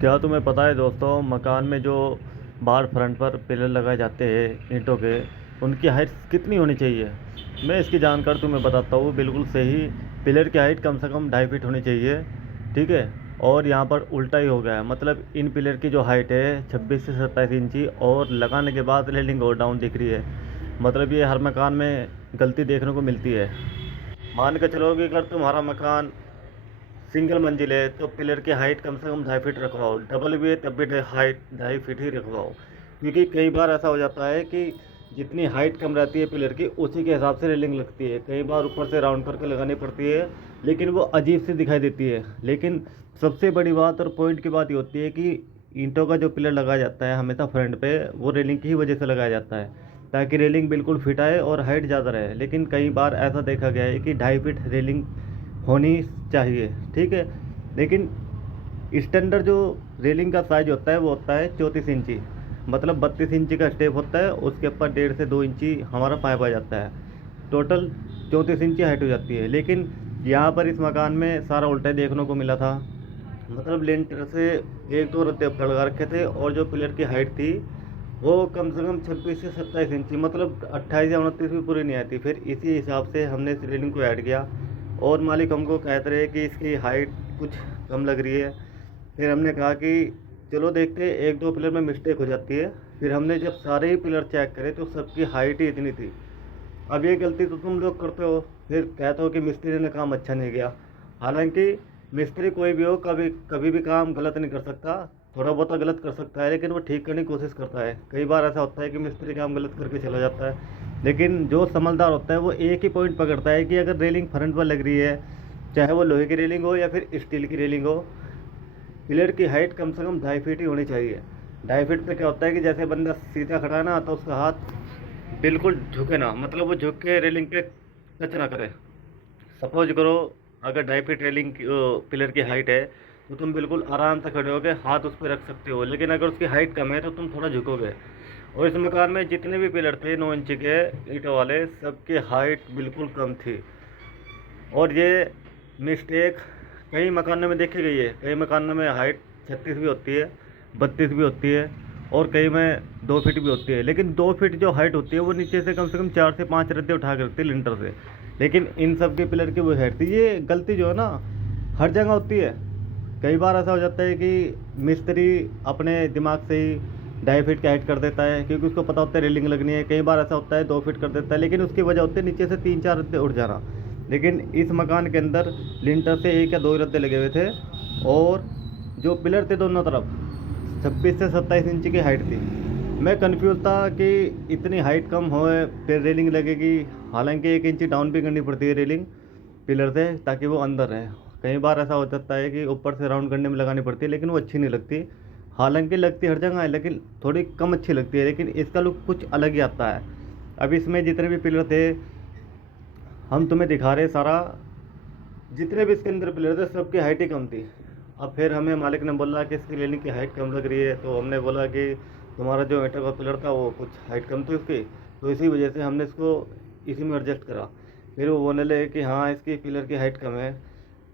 क्या तुम्हें पता है दोस्तों, मकान में जो बाहर फ्रंट पर पिलर लगाए जाते हैं ईंटों के, उनकी हाइट कितनी होनी चाहिए। मैं इसकी जानकारी तुम्हें बताता हूँ बिल्कुल सही। पिलर की हाइट कम से कम 2.5 फीट होनी चाहिए। ठीक है। और यहाँ पर उल्टा ही हो गया है, मतलब इन पिलर की जो हाइट है 26 से 27 इंची, और लगाने के बाद रेलिंग और डाउन दिख रही है। मतलब ये हर मकान में गलती देखने को मिलती है। मान के चलो कि अगर तुम्हारा मकान सिंगल मंजिल है तो पिलर की हाइट कम से कम 2.5 फीट रखवाओ। डबल भी है तब भी हाइट 2.5 फीट ही रखवाओ। क्योंकि कई बार ऐसा हो जाता है कि जितनी हाइट कम रहती है पिलर की, उसी के हिसाब से रेलिंग लगती है। कई बार ऊपर से राउंड करके लगानी पड़ती है, लेकिन वो अजीब सी दिखाई देती है। लेकिन सबसे बड़ी बात और पॉइंट की बात ये होती है कि ईंटों का जो पिलर लगाया जाता है हमेशा फ्रंट पे, वो रेलिंग की ही वजह से लगाया जाता है, ताकि रेलिंग बिल्कुल फिट आए और हाइट ज़्यादा रहे। लेकिन कई बार ऐसा देखा गया है कि 2.5 फीट रेलिंग होनी चाहिए। ठीक है। लेकिन स्टैंडर्ड जो रेलिंग का साइज होता है वो होता है 34 इंची। मतलब 32 इंची का स्टेप होता है, उसके ऊपर 1.5 से 2 इंची हमारा पाइप आ जाता है। टोटल 34 इंची हाइट हो जाती है। लेकिन यहाँ पर इस मकान में सारा उल्टा देखने को मिला था। मतलब लेंटर से एक दो रद्दे ऊपर लगा रखे थे, और जो पिलर की हाइट थी वो कम से कम 26 से 27 इंची, मतलब 28 या 29 भी पूरी नहीं आती। फिर इसी हिसाब से हमने इस रेलिंग को ऐड किया, और मालिक हमको कहते रहे कि इसकी हाइट कुछ कम लग रही है। फिर हमने कहा कि चलो देखते हैं, एक दो पिलर में मिस्टेक हो जाती है। फिर हमने जब सारे ही पिलर चेक करे तो सबकी हाइट ही इतनी थी। अब ये गलती तो तुम लोग करते हो, फिर कहते हो कि मिस्त्री ने काम अच्छा नहीं किया। हालांकि मिस्त्री कोई भी हो, कभी कभी भी काम गलत नहीं कर सकता। थोड़ा बहुत गलत कर सकता है, लेकिन वो ठीक करने की कोशिश करता है। कई बार ऐसा होता है कि मिस्त्री काम गलत करके चला जाता है, लेकिन जो समझदार होता है वो एक ही पॉइंट पकड़ता है कि अगर रेलिंग फ्रंट पर लग रही है, चाहे वो लोहे की रेलिंग हो या फिर स्टील की रेलिंग हो, पिलर की हाइट कम से कम 2.5 फीट ही होनी चाहिए। 2.5 फीट पे क्या होता है कि जैसे बंदा सीधा खड़ा है ना, तो उसका हाथ बिल्कुल झुके ना, मतलब वो झुक के रेलिंग पे टच ना करे। सपोज करो, अगर 2.5 फीट रेलिंग की पिलर की हाइट है, तो तुम बिल्कुल आराम से खड़े होगे, हाथ उस पर रख सकते हो। लेकिन अगर उसकी हाइट कम है तो तुम थोड़ा झुकोगे। और इस मकान में जितने भी पिलर थे 9 इंची के ईंटों वाले, सबकी हाइट बिल्कुल कम थी। और ये मिस्टेक कई मकानों में देखी गई है। कई मकानों में हाइट 36 भी होती है, 32 भी होती है, और कई में 2 फीट भी होती है। लेकिन 2 फीट जो हाइट होती है वो नीचे से कम 4 से 5 रद्दे उठा के रखती है लिंटर से। लेकिन इन सब के पिलर की वो हाइट थी। ये गलती जो है ना, हर जगह होती है। कई बार ऐसा हो जाता है कि मिस्त्री अपने दिमाग से ही 2.5 फीट की हाइट कर देता है, क्योंकि उसको पता होता है रेलिंग लगनी है। कई बार ऐसा होता है 2 फीट कर देता है, लेकिन उसकी वजह होती है नीचे से 3-4 रद्दे उठ जाना। लेकिन इस मकान के अंदर लिंटर से 1 या 2 रद्दे लगे हुए थे, और जो पिलर थे दोनों तरफ 26 से 27 इंची की हाइट थी। मैं कंफ्यूज था कि इतनी हाइट कम हो फिर रेलिंग लगेगी। हालांकि 1 इंची डाउन भी करनी पड़ती है रेलिंग पिलर से, ताकि वो अंदर रहे। कई बार ऐसा हो जाता है कि ऊपर से राउंड करने में लगानी पड़ती है, लेकिन वो अच्छी नहीं लगती। हालांकि लगती हर जगह है, लेकिन थोड़ी कम अच्छी लगती है। लेकिन इसका लुक कुछ अलग ही आता है। अब इसमें जितने भी पिलर थे हम तुम्हें दिखा रहे सारा, जितने भी इसके अंदर पिलर थे सबकी हाइट ही कम थी। अब फिर हमें मालिक ने बोला कि इसकी रेलिंग की हाइट कम लग रही है, तो हमने बोला कि तुम्हारा जो ईंटों का पिलर था वो कुछ हाइट कम थी उसकी, तो इसी वजह से हमने इसको इसी में एडजस्ट करा। फिर वो बोलने लगे कि हाँ इसकी पिलर की हाइट कम है।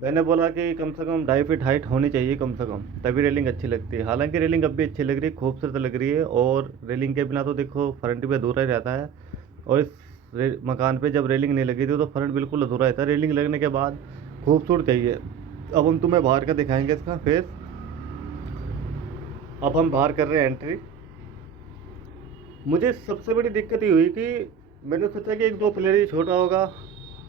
मैंने बोला कि कम से कम 2.5 फीट हाइट होनी चाहिए कम से कम, तभी रेलिंग अच्छी लगती है। हालांकि रेलिंग अब भी अच्छी लग रही है, खूबसूरत लग रही है। और रेलिंग के बिना तो देखो फ्रंट भी अधूरा ही रहता है। और इस मकान पे जब रेलिंग नहीं लगी थी तो फ्रंट बिल्कुल अधूरा रहता है। रेलिंग लगने के बाद खूबसूरत चाहिए। अब हम तुम्हें बाहर का दिखाएंगे इसका फेस। अब हम बाहर कर रहे हैं एंट्री। मुझे सबसे बड़ी दिक्कत ये हुई कि मैंने सोचा कि एक दो पिलर ही छोटा होगा,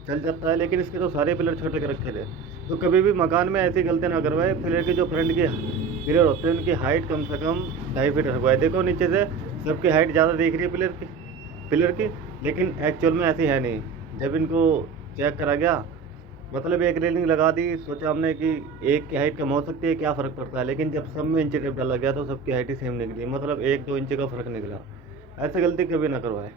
चल जाता है, लेकिन इसके तो सारे पिलर छोटे कर रखे थे। तो कभी भी मकान में ऐसी गलती ना करवाए। पिलर के जो फ्रंट के पिलर होते हैं उनकी हाइट कम से कम 2.5 फीट रखवाए। देखो नीचे से सबकी हाइट ज़्यादा दिख रही है पिलर की, लेकिन एक्चुअल में ऐसी है नहीं। जब इनको चेक करा गया, मतलब एक रेलिंग लगा दी, सोचा हमने कि एक की हाइट कम हो सकती है, क्या फ़र्क पड़ता है। लेकिन जब सब में इंची टेप डाला गया तो सबकी हाइट ही सेम निकली, मतलब 1-2 इंची का फ़र्क निकला। ऐसे गलती कभी ना करवाए।